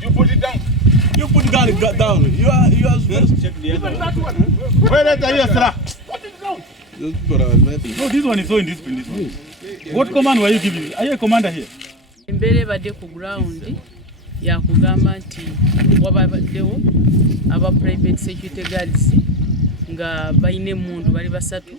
You put it down. You put gun down. You are supposed to check the other one. Where are you, sir? No, this one is so indisciplined. This one. What command were you giving? Are you a commander here? Mbere badde ku ground ya kugamba nti wabaddewo aba private security guards nga bayine emmundu bali basatu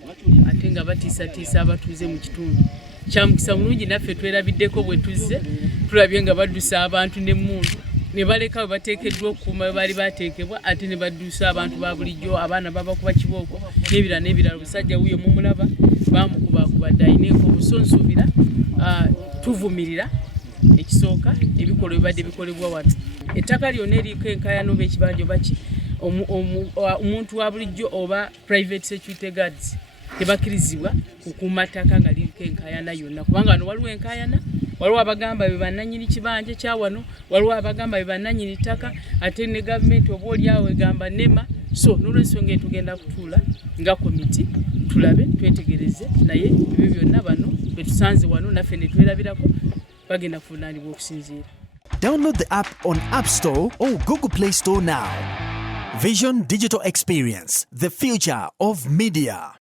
ate nga batiisatiisa abatuuze mu kitundu. Kyamukisa mulungi naffe twerabiddeko bwe tuzze tulabye nga baddusa abantu n'emmundu ne baleka we bateekeddwa okukuuma we baali bateekebwa ate ne baddusa abantu ba bulijjo abaana babakuba kibooko n'ebirala obusajja wuyo mumulaba bamukubakubadde ayineeko obusonsuubira tuvumirira ekisooka ebikolwa bibadde bikolebwa wano. Ettaka lyonna eriko enkaayana oba ekibanjo baki omuntu wa bulijjo oba private security guards tebakkirizibwa kukuuma ttaka nga liriko enkaayana yonna kubanga wano waliwo enkaayana, waliwo abagamba be bannannyini kibanja kya wano, waliwo abagamba be bannannyini ttaka ate ne gavumenti oba oliawo egamba nema. So n'olwensonga tugenda kutuula nga komiti tulabe twetegereze naye ebyo byonna bano be tusanze wano naffe ne twerabirako bagenda kuvunaanibwa okusinziira. Download the app on App Store or Google Play Store now. Vision Digital Experience, the future of media.